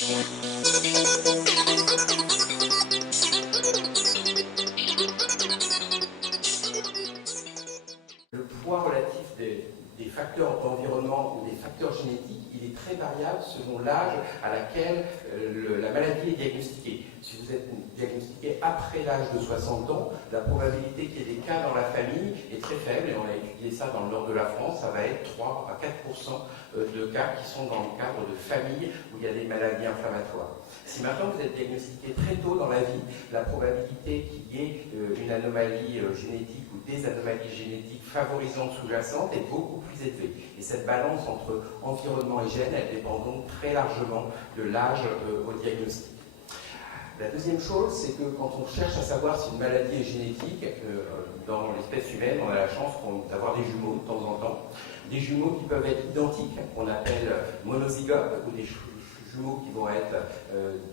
Le poids relatif des facteurs d'environnement ou des facteurs génétiques, il est très variable selon l'âge à laquelle la maladie est diagnostiquée. Si vous êtes diagnostiqué après l'âge de 60 ans, la probabilité qu'il y ait des cas dans la famille est très faible, et on a étudié ça dans le nord de la France, ça va être 3 à 4% de cas qui sont dans le cadre de familles où il y a des maladies inflammatoires. Si maintenant vous êtes diagnostiqué très tôt dans la vie, la probabilité qu'il y ait une anomalie génétique ou des anomalies génétiques favorisantes sous-jacentes est beaucoup plus élevée. Et cette balance entre environnement et gène, elle dépend donc très largement de l'âge au diagnostic. La deuxième chose, c'est que quand on cherche à savoir si une maladie est génétique, dans l'espèce humaine, on a la chance d'avoir des jumeaux de temps en temps. Des jumeaux qui peuvent être identiques, qu'on appelle monozygotes, ou des jumeaux qui vont être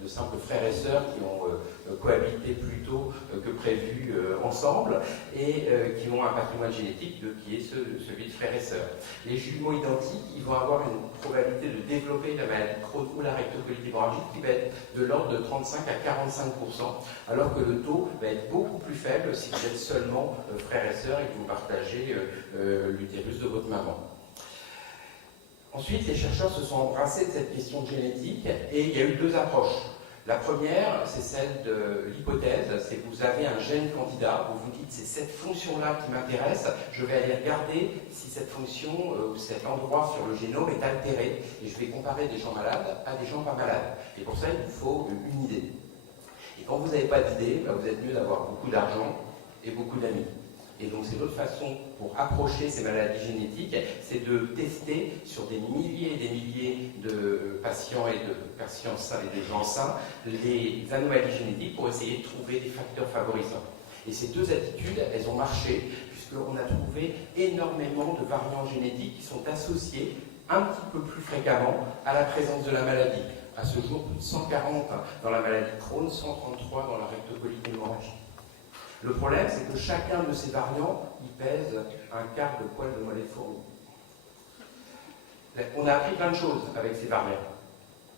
de simples frères et sœurs qui ont cohabité plus tôt que prévu ensemble et qui ont un patrimoine génétique qui est celui de frères et sœurs. Les jumeaux identiques, ils vont avoir une probabilité de développer la maladie de Crohn ou la rectocolite hémorragique qui va être de l'ordre de 35 à 45%, alors que le taux va être beaucoup plus faible si vous êtes seulement frères et sœurs et que vous partagez l'utérus de votre maman. Ensuite, les chercheurs se sont embrassés de cette question génétique et il y a eu deux approches. La première, c'est celle de l'hypothèse, c'est que vous avez un gène candidat, vous vous dites c'est cette fonction-là qui m'intéresse, je vais aller regarder si cette fonction ou cet endroit sur le génome est altéré et je vais comparer des gens malades à des gens pas malades. Et pour ça, il vous faut une idée. Et quand vous n'avez pas d'idée, vous êtes mieux d'avoir beaucoup d'argent et beaucoup d'amis. Et donc c'est l'autre façon pour approcher ces maladies génétiques, c'est de tester sur des milliers et des milliers de patients et de gens sains les anomalies génétiques pour essayer de trouver des facteurs favorisants. Et ces deux attitudes, elles ont marché puisqu'on a trouvé énormément de variants génétiques qui sont associés un petit peu plus fréquemment à la présence de la maladie. À ce jour, plus de 140 dans la maladie de Crohn, 133 dans la rectocolite hémorragique. Le problème, c'est que chacun de ces variants, il pèse un quart de poil de mollet de fourmi. On a appris plein de choses avec ces variants.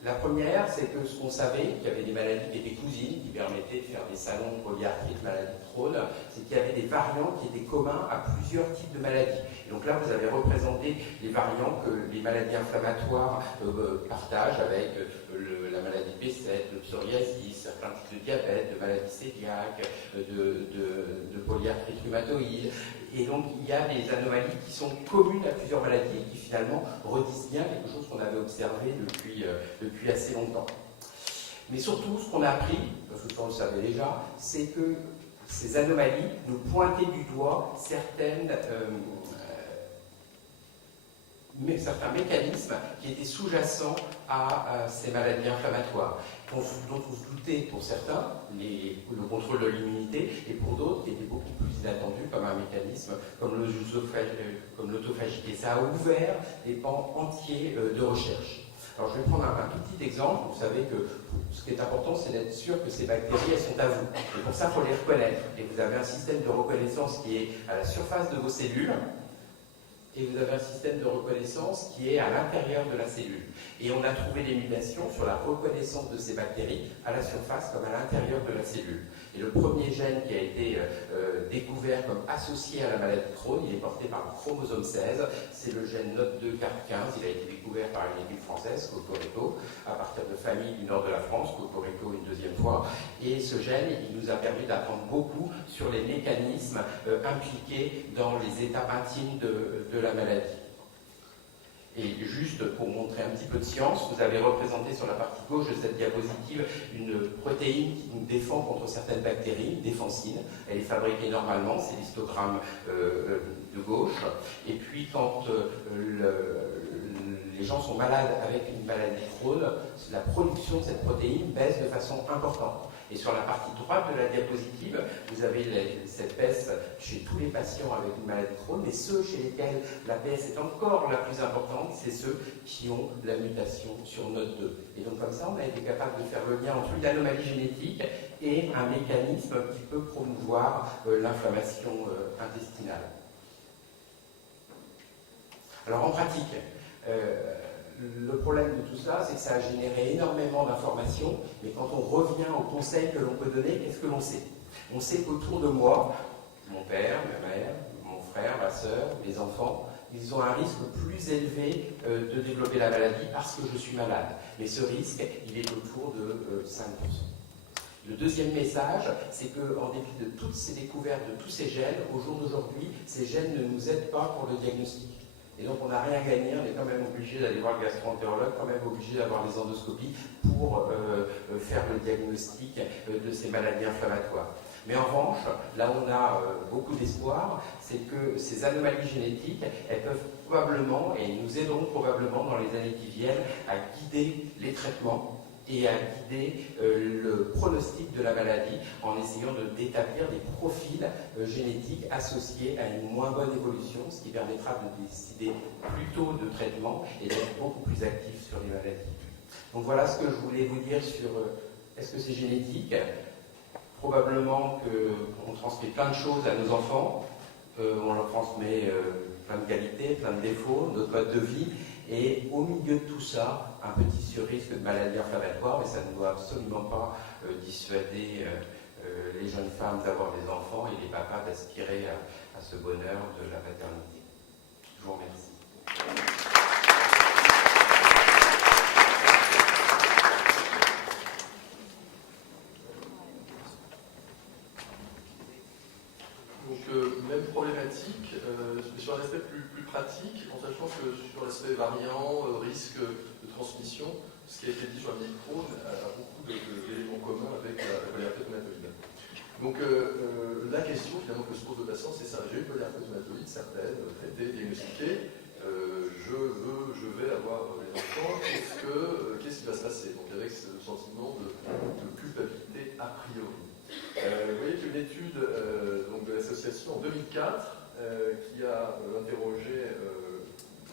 La première, c'est que ce qu'on savait, qu'il y avait des maladies qui étaient cousines, qui permettaient de faire des salons de polyarthrite, maladie de Crohn, c'est qu'il y avait des variants qui étaient communs à plusieurs types de maladies. Et donc là, vous avez représenté les variants que les maladies inflammatoires partagent avec la maladie de B7, le psoriasis, certains types de diabète, de maladies cœliaques, de polyarthrite rhumatoïde. Et donc, il y a des anomalies qui sont communes à plusieurs maladies et qui finalement redisent bien quelque chose qu'on avait observé depuis assez longtemps. Mais surtout, ce qu'on a appris, parce que on le savait déjà, c'est que ces anomalies nous pointaient du doigt certains mécanismes qui étaient sous-jacents à ces maladies inflammatoires, dont on se doutait pour certains, le contrôle de l'immunité, et pour d'autres qui étaient beaucoup plus inattendus, comme un mécanisme comme l'autophagie. Et ça a ouvert des pans entiers de recherche. Alors je vais prendre un tout petit exemple. Vous savez que ce qui est important, c'est d'être sûr que ces bactéries, elles sont à vous. Et pour ça, il faut les reconnaître. Et vous avez un système de reconnaissance qui est à la surface de vos cellules, et vous avez un système de reconnaissance qui est à l'intérieur de la cellule. Et on a trouvé des mutations sur la reconnaissance de ces bactéries à la surface comme à l'intérieur de la cellule. Et le premier gène qui a été découvert comme associé à la maladie de Crohn, il est porté par le chromosome 16, c'est le gène NOT2-CART15, il a été découvert par une équipe française, Cocorico, à partir de familles du nord de la France, Cocorico une deuxième fois, et ce gène, il nous a permis d'apprendre beaucoup sur les mécanismes impliqués dans les étapes intimes de la maladie. Et juste pour montrer un petit peu de science, vous avez représenté sur la partie gauche de cette diapositive une protéine qui nous défend contre certaines bactéries, une défensine. Elle est fabriquée normalement, c'est l'histogramme de gauche. Et puis quand les gens sont malades avec une maladie de Crohn, la production de cette protéine baisse de façon importante. Et sur la partie droite de la diapositive, vous avez cette baisse chez tous les patients avec une maladie de Crohn, mais ceux chez lesquels la baisse est encore la plus importante, c'est ceux qui ont la mutation sur NOT2. Et donc comme ça, on a été capable de faire le lien entre une anomalie génétique et un mécanisme qui peut promouvoir l'inflammation intestinale. Alors en pratique, Le problème de tout cela, c'est que ça a généré énormément d'informations, mais quand on revient au conseil que l'on peut donner, qu'est-ce que l'on sait? On sait qu'autour de moi, mon père, ma mère, mon frère, ma soeur, mes enfants, ils ont un risque plus élevé de développer la maladie parce que je suis malade. Mais ce risque, il est autour de 5%. Le deuxième message, c'est qu'en dépit de toutes ces découvertes, de tous ces gènes, au jour d'aujourd'hui, ces gènes ne nous aident pas pour le diagnostic. Et donc on n'a rien gagné, on est quand même obligé d'aller voir le gastro-entérologue, quand même obligé d'avoir des endoscopies pour faire le diagnostic de ces maladies inflammatoires. Mais en revanche, là où on a beaucoup d'espoir, c'est que ces anomalies génétiques, elles peuvent probablement, et nous aideront probablement dans les années qui viennent, à guider les traitements et à guider le pronostic de la maladie en essayant d'établir des profils génétiques associés à une moins bonne évolution, ce qui permettra de décider plus tôt de traitement et d'être beaucoup plus actif sur les maladies. Donc voilà ce que je voulais vous dire sur est-ce que c'est génétique. Probablement qu'on transmet plein de choses à nos enfants, on leur transmet plein de qualités, plein de défauts, notre mode de vie, et au milieu de tout ça, un petit surrisque de maladie inflammatoire, mais ça ne doit absolument pas dissuader les jeunes femmes d'avoir des enfants et les papas d'aspirer à ce bonheur de la paternité. Je vous remercie. Même problématique, mais sur un aspect plus pratique, en sachant que sur l'aspect variant, risque de transmission, ce qui a été dit sur la micro a beaucoup d'éléments communs avec la polyarthrite rhumatoïde. Donc la question finalement que se pose le patient, c'est ça, j'ai une polyarthrite rhumatoïde certaine, traitée, diagnostiquée, je vais avoir les enfants, qu'est-ce qui va se passer? Donc avec ce sentiment de culpabilité a priori. Vous voyez qu'une étude donc de l'association en 2004 qui a interrogé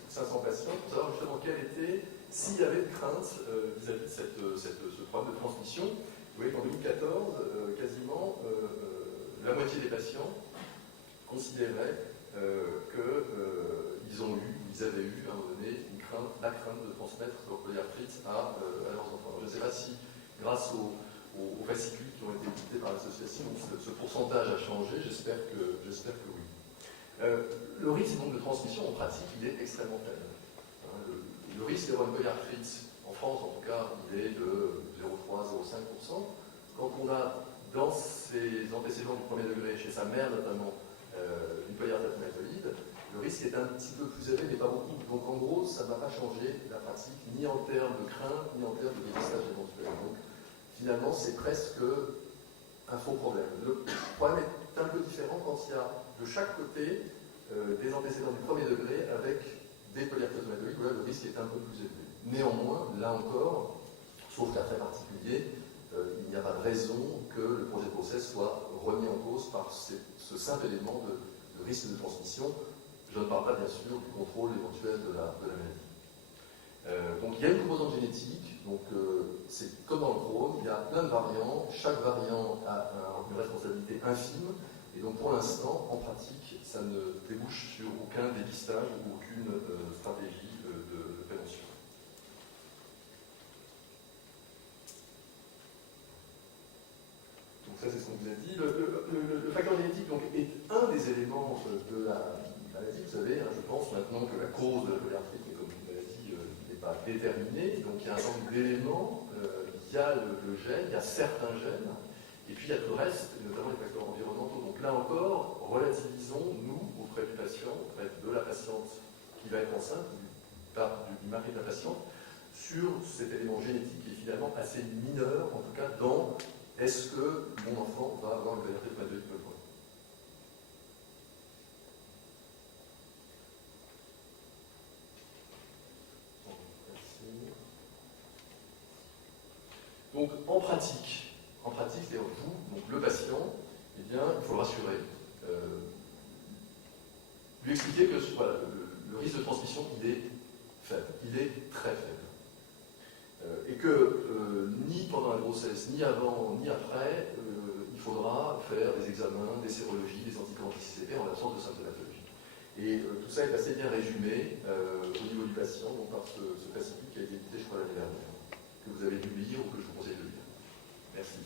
500 patients pour savoir justement quelle était, s'il y avait de crainte vis-à-vis de ce problème de transmission. Vous voyez qu'en 2014, quasiment la moitié des patients considéraient qu'ils avaient eu à un moment donné la crainte de transmettre leur polyarthrite à leurs enfants. Alors, je ne sais pas si, grâce aux fascicules qui ont été édités par l'association, ce pourcentage a changé, j'espère que oui. Le risque donc de transmission en pratique, il est extrêmement faible. Le risque d'avoir une polyarthrite, en France en tout cas, il est de 0,3-0,5%. Quand on a dans ses antécédents du premier degré, chez sa mère notamment, une polyarthrite rhumatoïde, le risque est un petit peu plus élevé, mais pas beaucoup. Donc en gros, ça ne va pas changer la pratique, ni en termes de crainte, ni en termes de dépistage éventuel. Donc, finalement, c'est presque un faux problème. Le problème est un peu différent quand il y a de chaque côté des antécédents du premier degré avec des polyarthrite rhumatoïdes, où là, le risque est un peu plus élevé. Néanmoins, là encore, sauf cas très particulier, il n'y a pas de raison que le projet de grossesse soit remis en cause par ce simple élément de risque de transmission. Je ne parle pas, bien sûr, du contrôle éventuel de la maladie. Donc il y a une composante génétique, donc c'est comme dans le Crohn, il y a plein de variants, chaque variant a une responsabilité infime, et donc pour l'instant, en pratique, ça ne débouche sur aucun dépistage ou aucune stratégie de prévention. Donc ça c'est ce qu'on vous a dit. Le facteur génétique donc, est un des éléments de la maladie. Vous savez, je pense maintenant que la cause de la polyarthrite n'est pas déterminée, donc il y a un certain nombre d'éléments, il y a le gène, il y a certains gènes, et puis il y a tout le reste, notamment les facteurs environnementaux. Donc là encore, relativisons, nous, auprès du patient, auprès de la patiente qui va être enceinte, du mari de la patiente, sur cet élément génétique qui est finalement assez mineur, en tout cas dans est-ce que mon enfant va avoir une polyarthrite rhumatoïde ou pas. Donc en pratique, c'est-à-dire vous, donc le patient, eh bien, il faut le rassurer. Lui expliquer que voilà, le risque de transmission, il est faible, il est très faible. Et que ni pendant la grossesse, ni avant, ni après, il faudra faire des examens, des sérologies, des anticorps anti-CCP en l'absence de symptomatologie. Et tout ça est assez bien résumé au niveau du patient, donc par ce fascicule qui a été édité, je crois, l'année dernière, que vous avez dû lire ou que je vous conseille de lire. Merci.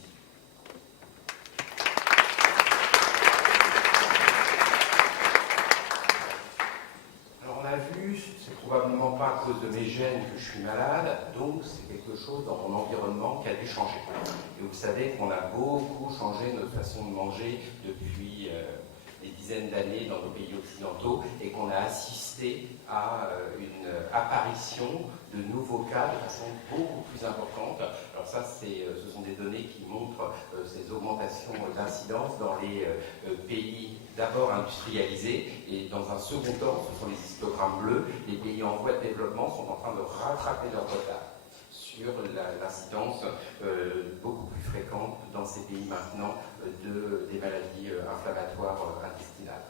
Alors on a vu, c'est probablement pas à cause de mes gènes que je suis malade, donc c'est quelque chose dans mon environnement qui a dû changer. Et vous savez qu'on a beaucoup changé notre façon de manger depuis des dizaines d'années dans nos pays occidentaux et qu'on a assisté à une apparition de nouveaux cas de façon beaucoup plus importante. Alors ça, ce sont des données qui montrent ces augmentations d'incidence dans les pays d'abord industrialisés et dans un second temps, ce sont les histogrammes bleus, les pays en voie de développement sont en train de rattraper leur retard sur l'incidence beaucoup plus fréquente dans ces pays maintenant des maladies inflammatoires intestinales.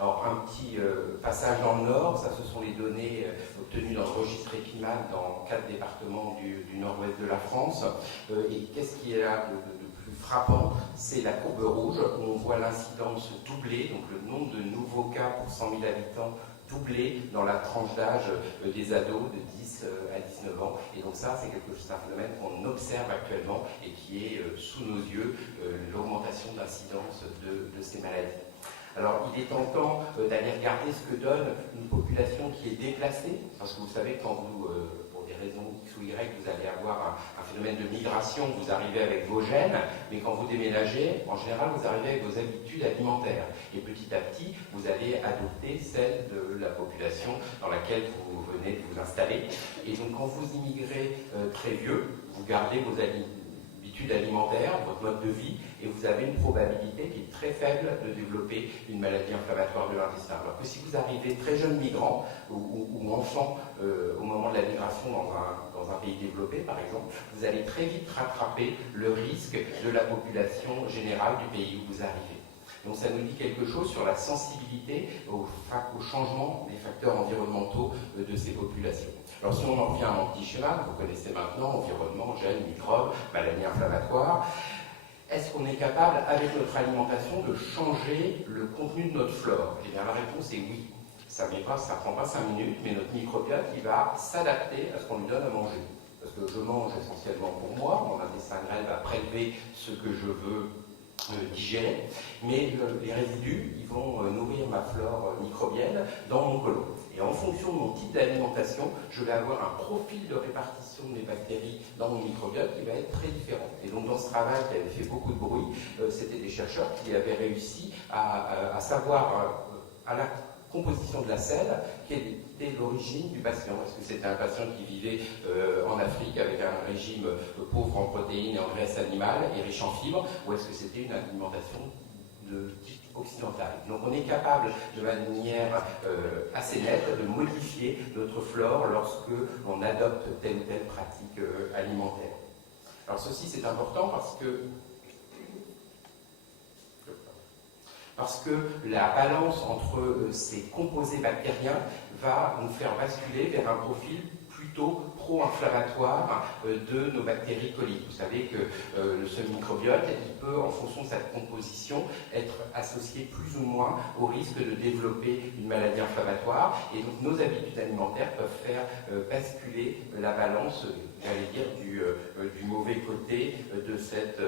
Alors un petit passage dans le nord, ça ce sont les données obtenues dans le registre Epimal dans 4 départements du nord-ouest de la France. Et qu'est-ce qui est là de plus frappant? C'est la courbe rouge où on voit l'incidence doublée, donc le nombre de nouveaux cas pour 100 000 habitants doublé dans la tranche d'âge des ados de 10 à 19 ans. Et donc ça, c'est un phénomène qu'on observe actuellement et qui est sous nos yeux l'augmentation d'incidence de ces maladies. Alors, il est tentant d'aller regarder ce que donne une population qui est déplacée, parce que vous savez, quand vous, pour des raisons X ou Y, vous allez avoir un phénomène de migration, vous arrivez avec vos gènes, mais quand vous déménagez, en général, vous arrivez avec vos habitudes alimentaires. Et petit à petit, vous allez adopter celle de la population dans laquelle vous venez de vous installer. Et donc, quand vous immigrez très vieux, vous gardez vos habitudes alimentaires, votre mode de vie, et vous avez une probabilité qui est très faible de développer une maladie inflammatoire de l'intestin. Alors que si vous arrivez très jeune migrant ou enfant au moment de la migration dans un pays développé, par exemple, vous allez très vite rattraper le risque de la population générale du pays où vous arrivez. Donc ça nous dit quelque chose sur la sensibilité au changement des facteurs environnementaux de ces populations. Alors si on en revient à mon petit schéma, vous connaissez maintenant environnement, gènes, microbes, maladies inflammatoires, est-ce qu'on est capable, avec notre alimentation, de changer le contenu de notre flore? Eh bien la réponse est oui. Ça ne prend pas 5 minutes, mais notre microbiote il va s'adapter à ce qu'on lui donne à manger. Parce que je mange essentiellement pour moi, mon intestin grêle va prélever ce que je veux digérer, mais les résidus ils vont nourrir ma flore microbienne dans mon côlon. Et en fonction de mon type d'alimentation, je vais avoir un profil de répartition de mes bactéries dans mon microbiote qui va être très différent. Et donc dans ce travail qui avait fait beaucoup de bruit, c'était des chercheurs qui avaient réussi à savoir à la composition de la selle quelle était l'origine du patient. Est-ce que c'était un patient qui vivait en Afrique avec un régime pauvre en protéines et en graisses animales et riche en fibres, ou est-ce que c'était une alimentation de type occidental? Donc on est capable de manière assez nette de modifier notre flore lorsque l'on adopte telle ou telle pratique alimentaire. Alors ceci c'est important parce que la balance entre ces composés bactériens va nous faire basculer vers un profil plutôt pro-inflammatoire de nos bactéries coliques. Vous savez que ce microbiote, il peut, en fonction de sa composition, être associé plus ou moins au risque de développer une maladie inflammatoire. Et donc nos habitudes alimentaires peuvent faire basculer la balance, j'allais dire, du mauvais côté de cette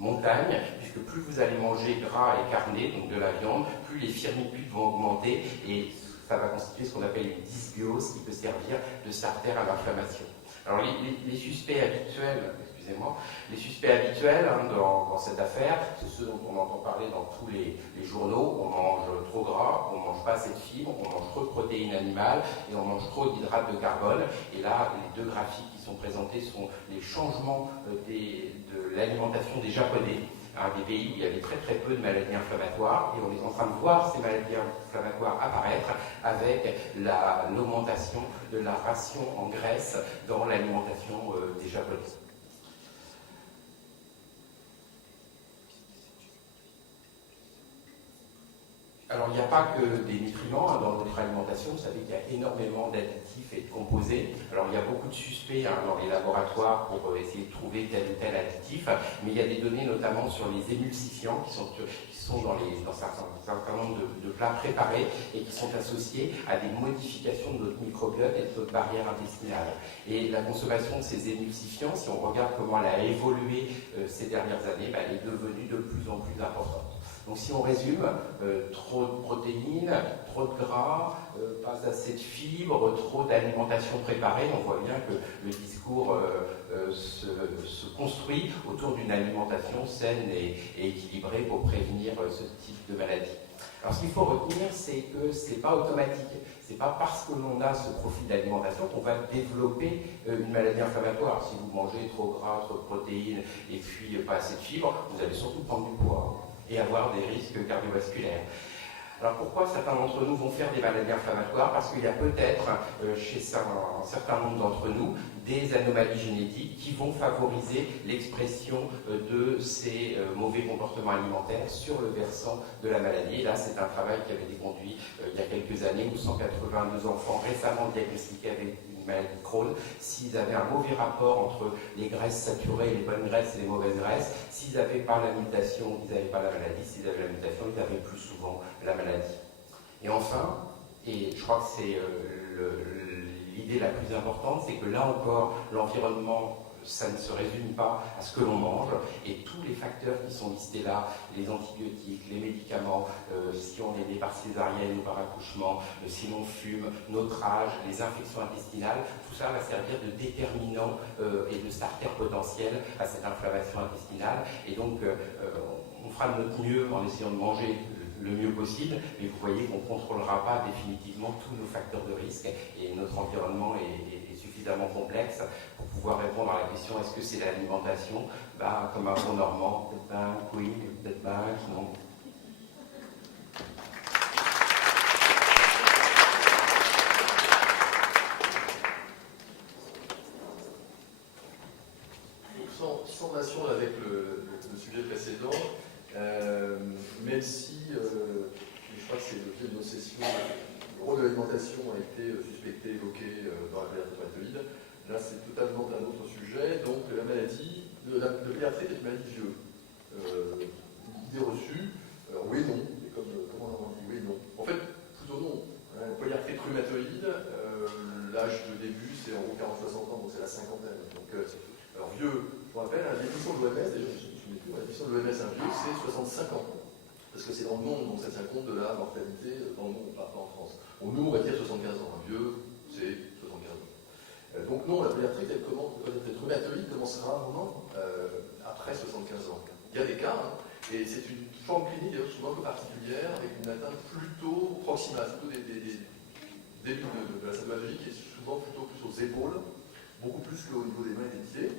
montagne, puisque plus vous allez manger gras et carné, donc de la viande, plus les firmicutes vont augmenter et ça va constituer ce qu'on appelle une dysbiose qui peut servir de starter à l'inflammation. Alors les suspects habituels, les suspects habituels dans cette affaire, c'est ceux dont on entend parler dans tous les journaux. On mange trop gras, on ne mange pas assez de fibres, on mange trop de protéines animales et on mange trop d'hydrates de carbone. Et là, les deux graphiques qui sont présentés sont les changements de l'alimentation des Japonais, des pays où il y avait très très peu de maladies inflammatoires, et on est en train de voir ces maladies inflammatoires apparaître avec l'augmentation de la ration en graisse dans l'alimentation des Japonais. Alors, il n'y a pas que des nutriments hein, dans notre alimentation. Vous savez qu'il y a énormément d'additifs et de composés. Alors, il y a beaucoup de suspects hein, dans les laboratoires pour essayer de trouver tel ou tel additif. Mais il y a des données notamment sur les émulsifiants qui sont dans certains nombre de plats préparés et qui sont associés à des modifications de notre microbiote et de notre barrière intestinale. Et la consommation de ces émulsifiants, si on regarde comment elle a évolué ces dernières années, elle est devenue de plus en plus importante. Donc si on résume, trop de protéines, trop de gras, pas assez de fibres, trop d'alimentation préparée, on voit bien que le discours se construit autour d'une alimentation saine et équilibrée pour prévenir ce type de maladie. Alors ce qu'il faut retenir, c'est que ce n'est pas automatique. Ce n'est pas parce que l'on a ce profil d'alimentation qu'on va développer une maladie inflammatoire. Si vous mangez trop gras, trop de protéines et puis pas assez de fibres, vous allez surtout prendre du poids et avoir des risques cardiovasculaires. Alors pourquoi certains d'entre nous vont faire des maladies inflammatoires? Parce qu'il y a peut-être chez un certain nombre d'entre nous des anomalies génétiques qui vont favoriser l'expression de ces mauvais comportements alimentaires sur le versant de la maladie. Et là, c'est un travail qui avait été conduit il y a quelques années où 182 enfants récemment diagnostiqués avec une maladie de Crohn, s'ils avaient un mauvais rapport entre les graisses saturées, les bonnes graisses et les mauvaises graisses, s'ils n'avaient pas la mutation, ils n'avaient pas la maladie, s'ils avaient la mutation, ils avaient plus souvent la maladie. Et enfin, et je crois que c'est l'idée la plus importante, c'est que là encore, l'environnement, ça ne se résume pas à ce que l'on mange, et tous les facteurs qui sont listés là, les antibiotiques, les médicaments, si on est né par césarienne ou par accouchement, si l'on fume, notre âge, les infections intestinales, tout ça va servir de déterminant et de starter potentiel à cette inflammation intestinale. Et donc, on fera de notre mieux en essayant de manger le mieux possible, mais vous voyez qu'on ne contrôlera pas définitivement tous nos facteurs de risque et notre environnement est suffisamment complexe pour pouvoir répondre à la question est-ce que c'est l'alimentation? Comme un bon normand, peut-être oui, peut-être non. Sans relation avec le sujet précédent, même si je crois que c'est l'objet de nos sessions, le rôle de l'alimentation a été suspecté, évoqué dans la pédiatrie rhéumatoïde. Là, c'est totalement un autre sujet. Donc, la maladie, le pédiatrie est une maladie de vieux. Idée reçue, oui et non. Et comme on a dit, oui et non. En fait, plutôt non. Polyarthrite rhumatoïde, l'âge de début, c'est en gros 40-60 ans, donc c'est la cinquantaine. Donc, alors vieux, je vous rappelle, la définition de l'OMS, déjà, la définition de l'OMS, un vieux, c'est 65 ans. Parce que c'est dans le monde, donc ça tient compte de la mortalité dans le monde, pas en France. Nous, on va dire 75 ans. Un vieux, c'est 75 ans. Donc non, la pédiatrie rhumatoïde commencera à un moment après 75 ans. Il y a des cas, hein, et c'est une forme clinique d'ailleurs souvent un peu particulière, avec une atteinte plutôt proximale, plutôt des débuts de la sablologie qui est souvent plutôt plus aux épaules, beaucoup plus qu'au niveau des mains et des pieds.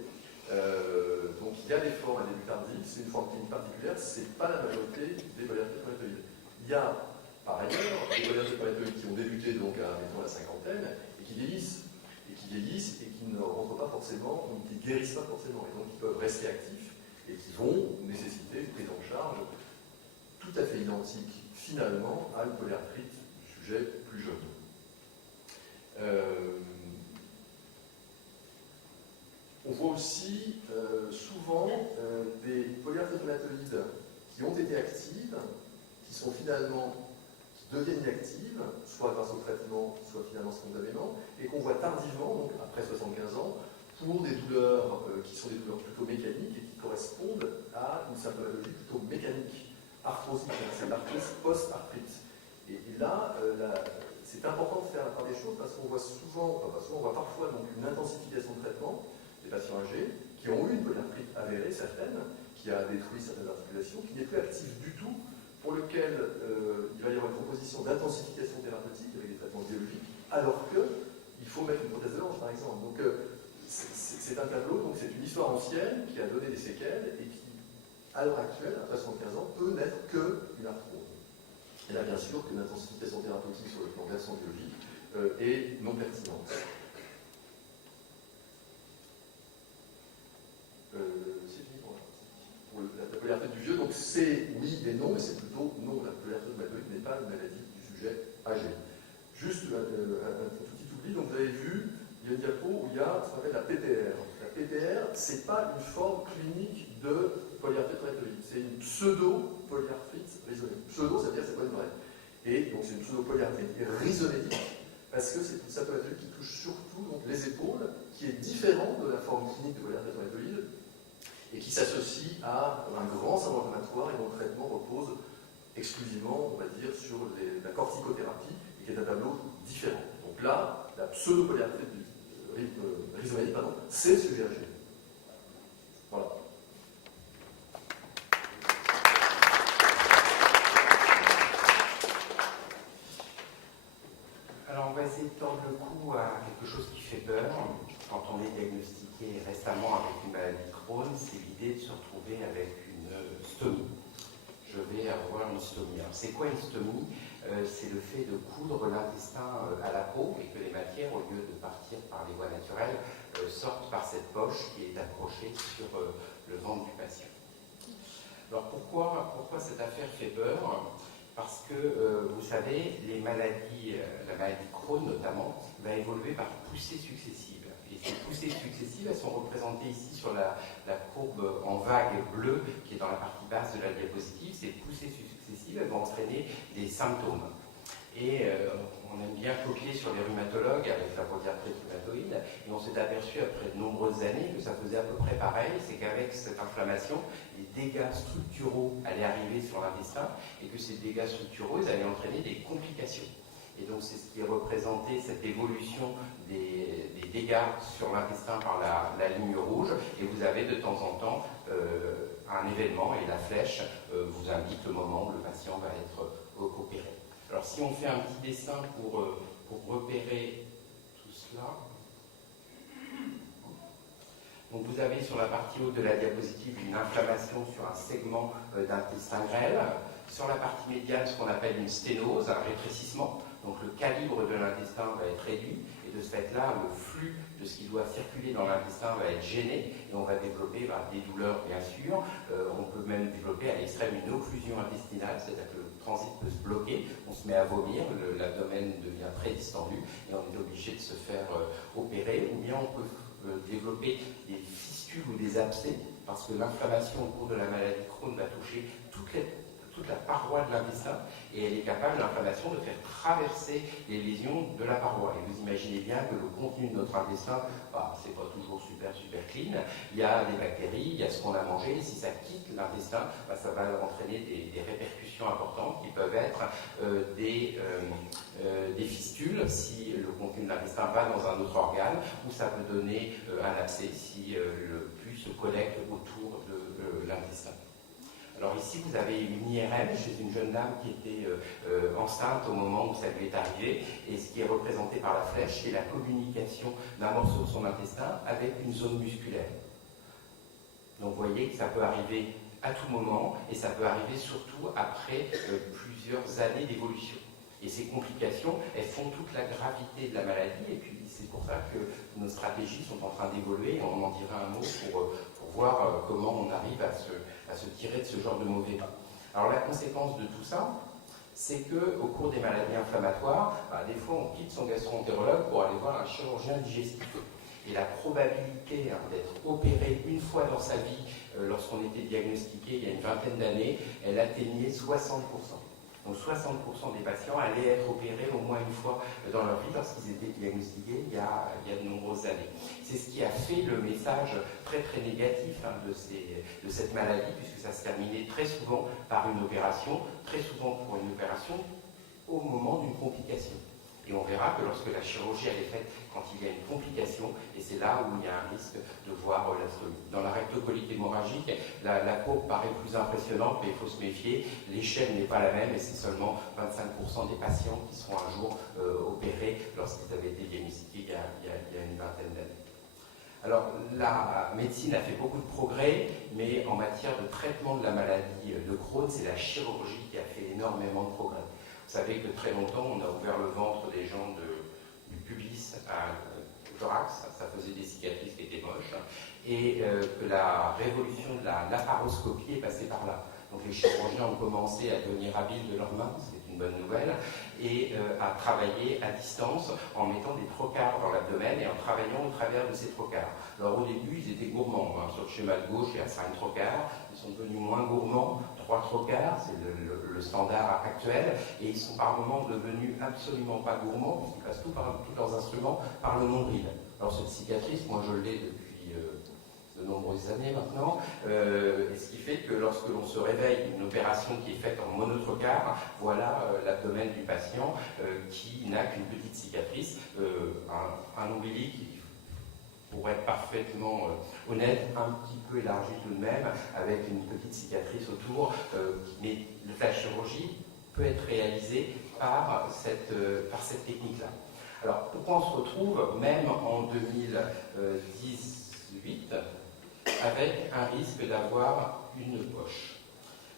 Donc il y a des formes à début tardif, c'est une forme clinique particulière, c'est pas la majorité des polyarthrites rhumatoïdes. Il y a par ailleurs des polyarthrites rhumatoïdes qui ont débuté donc à la cinquantaine et qui vieillissent et qui ne rentrent pas forcément, ou qui ne guérissent pas forcément, et donc qui peuvent rester actifs et qui vont nécessiter une prise en charge tout à fait identique finalement à une polyarthrite du sujet plus jeune. On voit aussi souvent des polyarthrites rhumatoïdes qui ont été actives, qui sont finalement, qui deviennent inactives, soit grâce au traitement, soit finalement spontanément, et qu'on voit tardivement, donc après 75 ans, pour des douleurs qui sont des douleurs plutôt mécaniques et qui correspondent à une symptomatologie plutôt mécanique, arthrosique, c'est l'arthrose post-arthrite. Et là, c'est important de faire la part des choses parce qu'on voit souvent, on voit parfois donc, une intensification de traitement des patients âgés qui ont eu une polyarthrite avérée, certaines, qui a détruit certaines articulations, qui n'est plus active du tout, pour lequel il va y avoir une proposition d'intensification thérapeutique avec des traitements biologiques, alors qu'il faut mettre une prothèse de hanche, par exemple. Donc c'est un tableau, donc c'est une histoire ancienne qui a donné des séquelles et qui, à l'heure actuelle, après 75 ans, peut n'être qu'une arthrose. Et là, bien sûr, qu'une intensification thérapeutique sur le plan versant biologique est non pertinente. C'est fini pour la polyarthrite du vieux, donc c'est oui et non, mais c'est plutôt non. La polyarthrite rhumatoïde n'est pas une ce qu'on appelle la PPR. La PPR, ce n'est pas une forme clinique de polyarthrite rhumatoïde, c'est une pseudo-polyarthrite rhizomédique. Pseudo, ça veut dire que ce n'est pas une vraie. Et donc c'est une pseudo-polyarthrite rhizomédique, parce que c'est une symptomatologie qui touche surtout donc, les épaules, qui est différente de la forme clinique de polyarthrite rhumatoïde, et qui s'associe à un grand syndrome inflammatoire, et dont le traitement repose exclusivement, on va dire, sur la corticothérapie, et qui est un tableau différent. Donc là, la pseudo-polyarthrite rhizomédique, c'est ce GHG. Voilà. Alors on va essayer de tordre le cou à quelque chose qui fait peur. Quand on est diagnostiqué récemment avec une maladie Crohn, c'est l'idée de se retrouver avec une stomie. Je vais avoir une stomie. Alors c'est quoi une stomie? C'est le fait de coudre l'intestin à la peau et que les matières, au lieu de partir par les voies naturelles, sortent par cette poche qui est accrochée sur le ventre du patient. Alors pourquoi cette affaire fait peur? Parce que, vous savez, la maladie Crohn notamment, va évoluer par poussées successives. Et ces poussées successives, elles sont représentées ici sur la courbe en vague bleue qui est dans la partie basse de la diapositive. Ces poussées successives, elles vont entraîner des symptômes. Et on aime bien copier sur les rhumatologues avec la polyarthrite rhumatoïde, et on s'est aperçu après de nombreuses années que ça faisait à peu près pareil, c'est qu'avec cette inflammation, les dégâts structuraux allaient arriver sur l'intestin, et que ces dégâts structuraux, ils allaient entraîner des complications. Et donc c'est ce qui est représenté, cette évolution des dégâts sur l'intestin par la ligne rouge, et vous avez de temps en temps un événement, et la flèche vous indique le moment où le patient va être opéré. Alors si on fait un petit dessin pour repérer tout cela, donc vous avez sur la partie haute de la diapositive une inflammation sur un segment d'intestin grêle, sur la partie médiane ce qu'on appelle une sténose, un rétrécissement, donc le calibre de l'intestin va être réduit, et de ce fait-là, le flux de ce qui doit circuler dans l'intestin va être gêné, et on va développer des douleurs bien sûr, on peut même développer à l'extrême une occlusion intestinale, c'est-à-dire que le transit peut se bloquer, on se met à vomir, l'abdomen devient très distendu, et on est obligé de se faire opérer, ou bien on peut développer des fistules ou des abcès, parce que l'inflammation au cours de la maladie Crohn va toucher toute la paroi de l'intestin, et elle est capable, l'inflammation, de faire traverser les lésions de la paroi. Et vous imaginez bien que le contenu de notre intestin, c'est pas toujours super clean. Il y a des bactéries, il y a ce qu'on a mangé, et si ça quitte l'intestin, ça va entraîner des répercussions importantes qui peuvent être des fistules si le contenu de l'intestin va dans un autre organe, ou ça peut donner un abcès si le pus se collecte autour de l'intestin. Alors ici, vous avez une IRM chez une jeune dame qui était enceinte au moment où ça lui est arrivé, et ce qui est représenté par la flèche, c'est la communication d'un morceau de son intestin avec une zone musculaire. Donc vous voyez que ça peut arriver à tout moment, et ça peut arriver surtout après plusieurs années d'évolution. Et ces complications, elles font toute la gravité de la maladie, et puis c'est pour ça que nos stratégies sont en train d'évoluer, et on en dira un mot pour voir comment on arrive à se tirer de ce genre de mauvais pas. Alors la conséquence de tout ça, c'est qu'au cours des maladies inflammatoires, des fois on quitte son gastro-entérologue pour aller voir un chirurgien digestif. Et la probabilité d'être opéré une fois dans sa vie, lorsqu'on était diagnostiqué il y a une vingtaine d'années, elle atteignait 60%. Donc 60% des patients allaient être opérés au moins une fois dans leur vie lorsqu'ils étaient diagnostiqués il y a de nombreuses années. C'est ce qui a fait le message très très négatif de cette maladie, puisque ça se terminait très souvent par une opération, très souvent pour une opération au moment d'une complication. Et on verra que lorsque la chirurgie elle est faite quand il y a une complication, et c'est là où il y a un risque de voir la stomie. Dans la rectocolite hémorragique, la courbe paraît plus impressionnante, mais il faut se méfier, l'échelle n'est pas la même, et c'est seulement 25% des patients qui seront un jour opérés lorsqu'ils avaient été diagnostiqués il y a une vingtaine d'années. Alors, la médecine a fait beaucoup de progrès, mais en matière de traitement de la maladie de Crohn, c'est la chirurgie qui a fait énormément de progrès. Vous savez que très longtemps, on a ouvert le ventre des gens du pubis au thorax, ça faisait des cicatrices qui étaient moches, et que la révolution de la laparoscopie est passée par là. Donc les chirurgiens ont commencé à devenir habiles de leurs mains, c'est une bonne nouvelle, et à travailler à distance en mettant des trocars dans l'abdomen et en travaillant au travers de ces trocars. Alors au début, ils étaient gourmands. Sur le schéma de gauche, il y a 5 trocars. Ils sont devenus moins gourmands, 3 trocars, c'est le standard actuel, et ils sont par moments devenus absolument pas gourmands, puisqu'ils passent tous leurs instruments par le nombril. Alors cette cicatrice, moi je l'ai depuis de nombreuses années maintenant, et ce qui fait que lorsque l'on se réveille d'une opération qui est faite en monotrocar, voilà l'abdomen du patient qui n'a qu'une petite cicatrice, un ombilic, pour être parfaitement honnête, un petit peu élargi tout de même, avec une petite cicatrice autour, mais la chirurgie peut être réalisée par cette technique-là. Alors, pourquoi on se retrouve, même en 2018, avec un risque d'avoir une poche?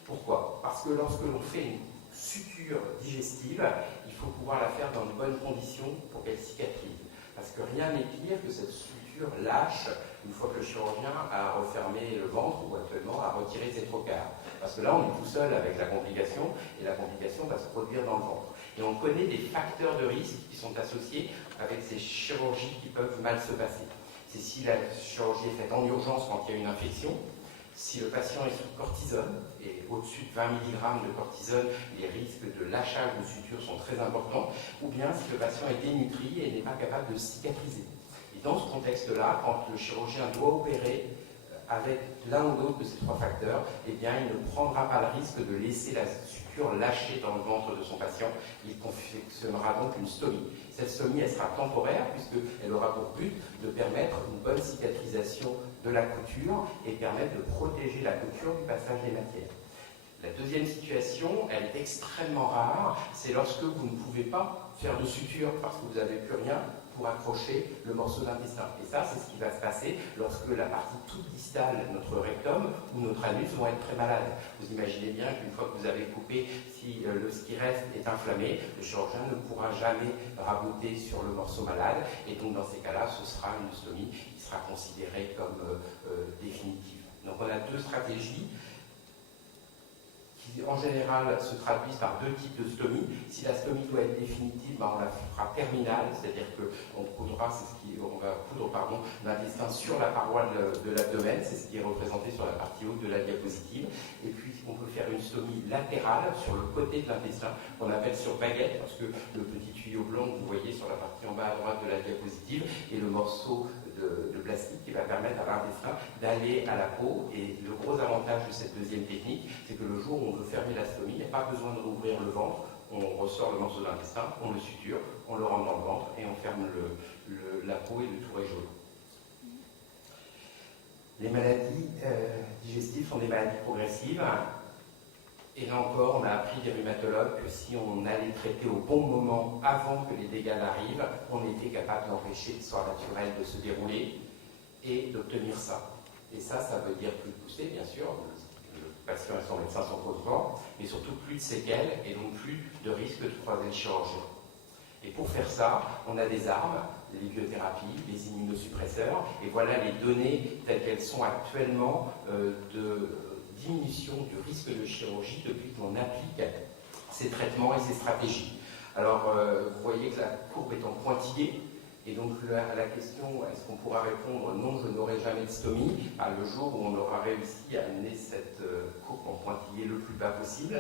Pourquoi? Parce que lorsque l'on fait une suture digestive, il faut pouvoir la faire dans de bonnes conditions pour qu'elle cicatrise. Parce que rien n'est pire que cette suture lâche une fois que le chirurgien a refermé le ventre ou actuellement a retiré ses trocars. Parce que là, on est tout seul avec la complication et la complication va se produire dans le ventre. Et on connaît des facteurs de risque qui sont associés avec ces chirurgies qui peuvent mal se passer. C'est si la chirurgie est faite en urgence quand il y a une infection, si le patient est sous cortisone, et au-dessus de 20 mg de cortisone, les risques de lâchage de suture sont très importants, ou bien si le patient est dénutri et n'est pas capable de cicatriser. Et dans ce contexte-là, quand le chirurgien doit opérer avec l'un ou l'autre de ces 3 facteurs, eh bien, il ne prendra pas le risque de laisser la suture lâcher dans le ventre de son patient. Il confectionnera donc une stomie. Cette stomie, elle sera temporaire puisqu'elle aura pour but de permettre une bonne cicatrisation de la couture et permettre de protéger la couture du passage des matières. La deuxième situation, elle est extrêmement rare, c'est lorsque vous ne pouvez pas faire de suture parce que vous n'avez plus rien pour accrocher le morceau d'intestin. Et ça, c'est ce qui va se passer lorsque la partie toute distale, notre rectum ou notre anus, vont être très malades. Vous imaginez bien qu'une fois que vous avez coupé, si ce qui reste est inflammé, le chirurgien ne pourra jamais raboter sur le morceau malade. Et donc, dans ces cas-là, ce sera une stomie qui sera considérée comme définitive. Donc, on a 2 stratégies qui en général se traduisent par 2 types de stomie. Si la stomie doit être définitive, on la fera terminale, c'est-à-dire qu'on coudra, on va coudre l'intestin sur la paroi de l'abdomen, c'est ce qui est représenté sur la partie haute de la diapositive. Et puis on peut faire une stomie latérale sur le côté de l'intestin, qu'on appelle sur baguette, parce que le petit tuyau blanc que vous voyez sur la partie en bas à droite de la diapositive est le morceau de plastique qui va permettre à l'intestin d'aller à la peau. Et le gros avantage de cette deuxième technique, c'est que le jour où on veut fermer la stomie, il n'y a pas besoin de rouvrir le ventre, on ressort le morceau d'intestin, on le suture, on le rentre dans le ventre et on ferme la peau et le tour est jaune. Les maladies digestives sont des maladies progressives. Et là encore, on a appris des rhumatologues que si on allait traiter au bon moment, avant que les dégâts n'arrivent, on était capable d'empêcher l'histoire naturelle de se dérouler et d'obtenir ça. Et ça veut dire plus de poussée, bien sûr. Le patient et son médecin sont au courant, mais surtout plus de séquelles et donc plus de risque de croiser le chirurgien. Et pour faire ça, on a des armes, les biothérapies, les immunosuppresseurs, et voilà les données telles qu'elles sont actuellement de diminution du risque de chirurgie depuis qu'on applique ces traitements et ces stratégies. Alors, vous voyez que la courbe est en pointillé, et donc la question, est-ce qu'on pourra répondre non, je n'aurai jamais de stomie, le jour où on aura réussi à amener cette courbe en pointillé le plus bas possible.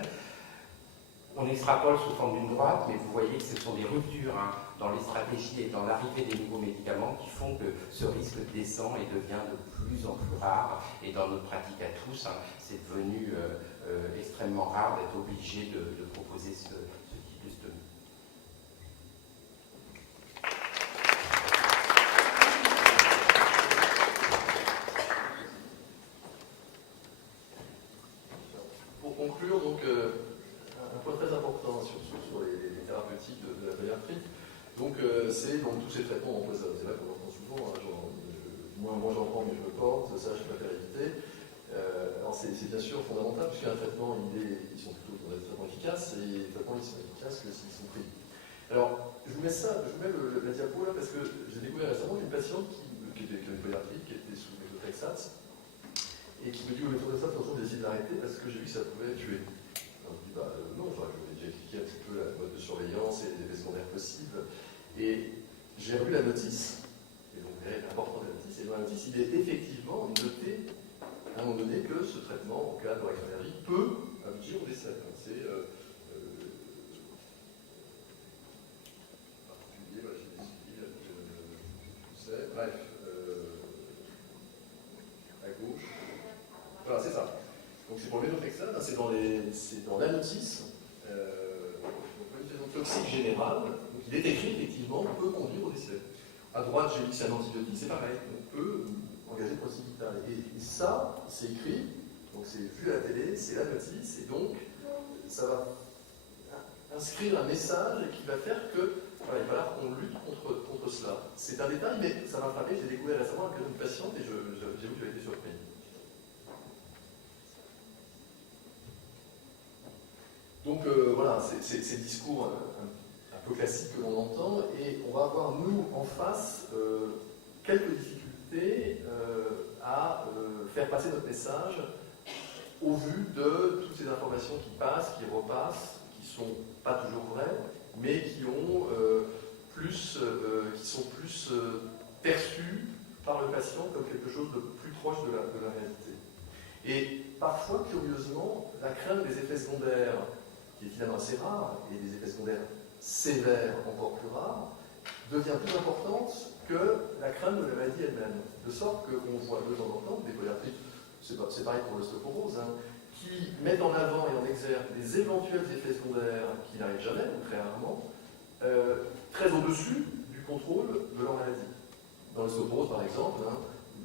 On extrapole sous forme d'une droite, mais vous voyez que ce sont des ruptures dans les stratégies et dans l'arrivée des nouveaux médicaments qui font que ce risque descend et devient de plus en plus rare. Et dans notre pratique à tous, c'est devenu extrêmement rare d'être obligé de proposer ce type de stomie. Pour conclure, donc, un point très important sur les thérapeutiques de la bariatrie, donc c'est donc tous ces traitements empoisonnés. C'est là qu'on entend souvent, moi j'en prends mais je me porte, ça je préfère éviter. Alors c'est bien sûr fondamental, puisqu'un traitement, ils sont plutôt des traitements efficaces, et les traitements ils sont efficaces que s'ils sont pris. Alors je vous mets la diapo là, parce que j'ai découvert récemment une patiente qui avait une bariatrie, qui était sous méthotrexate, et qui me dit, mais ça, attention, j'ai essayé de l'arrêter parce que j'ai vu que ça pouvait tuer. Alors, je dis, non, j'ai expliqué un petit peu la mode de surveillance et les effets secondaires possibles. Et j'ai lu la notice, et donc l'important de la notice, et dans la notice, il est effectivement noté à un moment donné que ce traitement, en cas de réaction allergique, peut aboutir au décès. C'est particulier, voilà, j'ai des civils, je sais, bref, à gauche. Voilà, c'est ça. Donc c'est pour le méthotrexate, c'est dans la notice, une faisant toxique générale, donc il est écrit effectivement, peut conduire au décès. À droite, j'ai dit que c'est un antibiotique, c'est pareil, on peut engager le processus vital. Et ça, c'est écrit, donc c'est vu à la télé, c'est la notice, et donc ça va inscrire un message qui va faire que voilà, il va falloir qu'on lutte contre cela. C'est un détail, mais ça m'a frappé, j'ai découvert récemment avec une patiente et j'ai vu que j'avais été surpris. Donc voilà, c'est le discours un peu classique que l'on entend, et on va avoir, nous, en face, quelques difficultés à faire passer notre message au vu de toutes ces informations qui passent, qui repassent, qui ne sont pas toujours vraies, mais qui sont plus perçues par le patient comme quelque chose de plus proche de la réalité. Et parfois, curieusement, la crainte des effets secondaires, qui est finalement assez rare, et des effets secondaires sévères encore plus rares, devient plus importante que la crainte de la maladie elle-même. De sorte qu'on voit de temps en temps des polyarthrites, c'est pareil pour l'ostéoporose, qui mettent en avant et en exergue des éventuels effets secondaires qui n'arrivent jamais, ou très rarement, très au-dessus du contrôle de leur maladie. Dans l'ostéoporose, par exemple,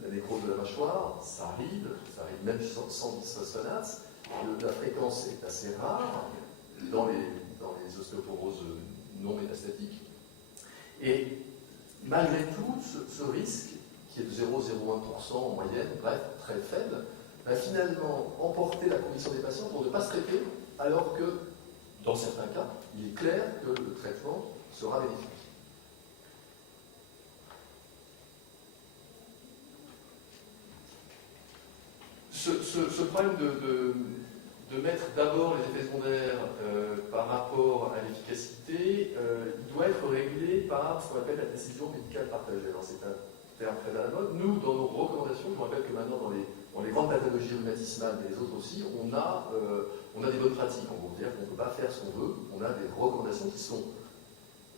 la nécrose de la mâchoire, ça arrive même sans bisphosphonates, la fréquence est assez rare dans les ostéoporoses non métastatiques. Et malgré tout, ce risque, qui est de 0,01% en moyenne, bref, très faible, va finalement emporter la condition des patients pour ne pas se traiter, alors que, dans certains cas, il est clair que le traitement sera bénéfique. Ce problème de mettre d'abord les effets secondaires par rapport à l'efficacité, il doit être réglé par ce qu'on appelle la décision médicale partagée. Alors c'est un terme très à la mode. Nous, dans nos recommandations, je vous rappelle que maintenant dans les grandes pathologies rhumatismales, mais les autres aussi, on a des bonnes pratiques. On va dire qu'on ne peut pas faire ce qu'on veut. On a des recommandations qui sont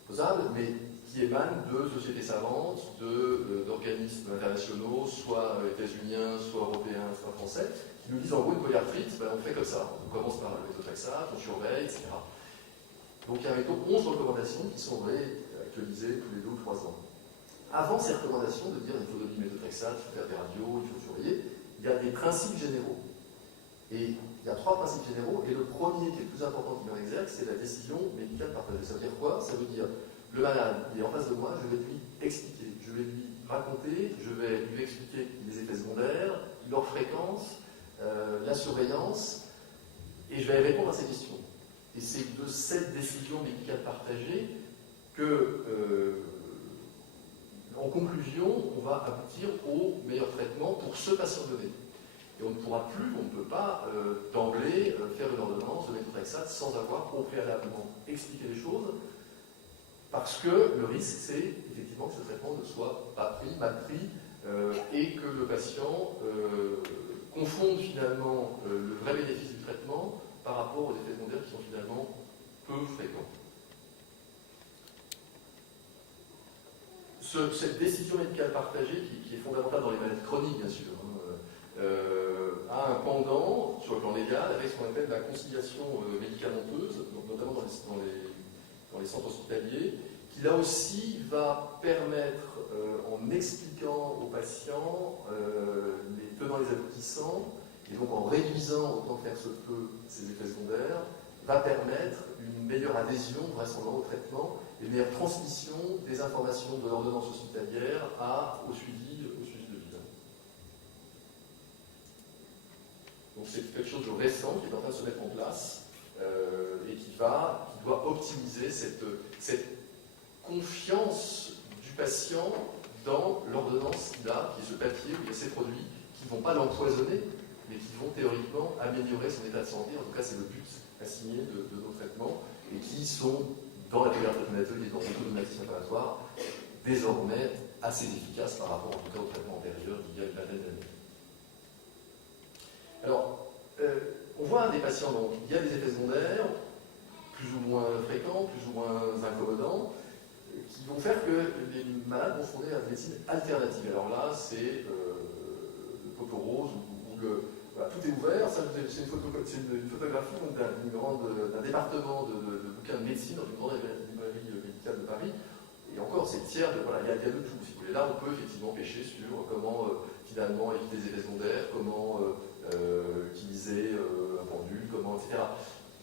faisables, mais qui émanent de sociétés savantes, d'organismes internationaux, soit états-uniens, soit européens, soit français, qui nous disent en gros une polyarthrite, on fait comme ça. On commence par le méthotrexate, on surveille, etc. Donc il y a 11 recommandations qui sont réactualisées tous les 2 ou 3 ans. Avant ces recommandations de dire il faut donner du méthotrexate, il faut faire des radios, il faut surveiller, il y a des principes généraux. Et il y a 3 principes généraux, et le premier qui est le plus important qui m'en exergue, c'est la décision médicale partagée. Ça veut dire quoi? Ça veut dire le malade, il est en face de moi, je vais lui expliquer, je vais lui raconter, je vais lui expliquer les effets secondaires, leur fréquence, la surveillance, et je vais répondre à ces questions. Et c'est de cette décision médicale partagée que, en conclusion, on va aboutir au meilleur traitement pour ce patient donné. Et on ne peut pas d'emblée faire une ordonnance de méthotrexate sans avoir au préalablement expliqué les choses, parce que le risque, c'est effectivement que ce traitement ne soit pas pris, mal pris, et que le patient confonde finalement le vrai bénéfice du traitement par rapport aux effets secondaires qui sont finalement peu fréquents. Cette décision médicale partagée, qui est fondamentale dans les maladies chroniques, bien sûr, a un pendant sur le plan légal avec ce qu'on appelle la conciliation médicamenteuse, notamment dans les centres hospitaliers, qui là aussi va permettre, en expliquant aux patients les tenants et les aboutissants, et donc en réduisant autant que faire se peut ces effets secondaires, va permettre une meilleure adhésion vraisemblablement au traitement et une meilleure transmission des informations de l'ordonnance hospitalière au suivi de vie. Donc c'est quelque chose de récent qui est en train de se mettre en place et qui doit optimiser cette confiance du patient dans l'ordonnance qu'il a, qui est ce papier où il y a ces produits qui ne vont pas l'empoisonner, mais qui vont théoriquement améliorer son état de santé. En tout cas, c'est le but assigné de nos traitements, et qui sont, dans la thérapie et dans l'autonomatie inflammatoire, désormais assez efficaces par rapport en tout cas au traitement antérieur d'il y a une vingtaine d'années. Alors, on voit des patients, donc il y a des effets secondaires, plus ou moins fréquents, plus ou moins incommodants, qui vont faire que les malades vont se tourner à la médecine alternative. Alors là, c'est le poteau rose, ou voilà, tout est ouvert. Ça, c'est une photographie d'un département de bouquins de médecine dans une grande librairie médicale de Paris. Et encore, c'est le tiers de. Voilà, il y a de tout, si vous voulez. Là, on peut effectivement pêcher sur comment finalement éviter les effets secondaires, comment utiliser un pendule, comment, etc.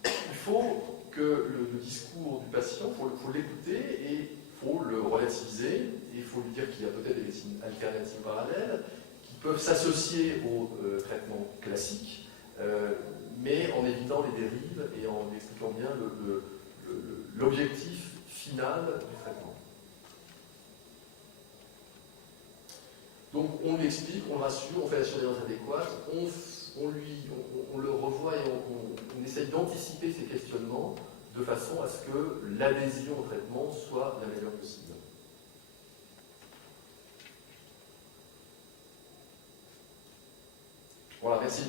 Il faut que le discours du patient, il faut l'écouter et il faut le relativiser. Et il faut lui dire qu'il y a peut-être des médecines alternatives parallèles qui peuvent s'associer aux traitements classiques, mais en évitant les dérives et en expliquant bien l'objectif final du traitement. Donc on lui explique, on le rassure, on fait la surveillance adéquate, on le revoit et on essaye d'anticiper ses questionnements de façon à ce que l'adhésion au traitement soit la meilleure possible. Voilà, merci.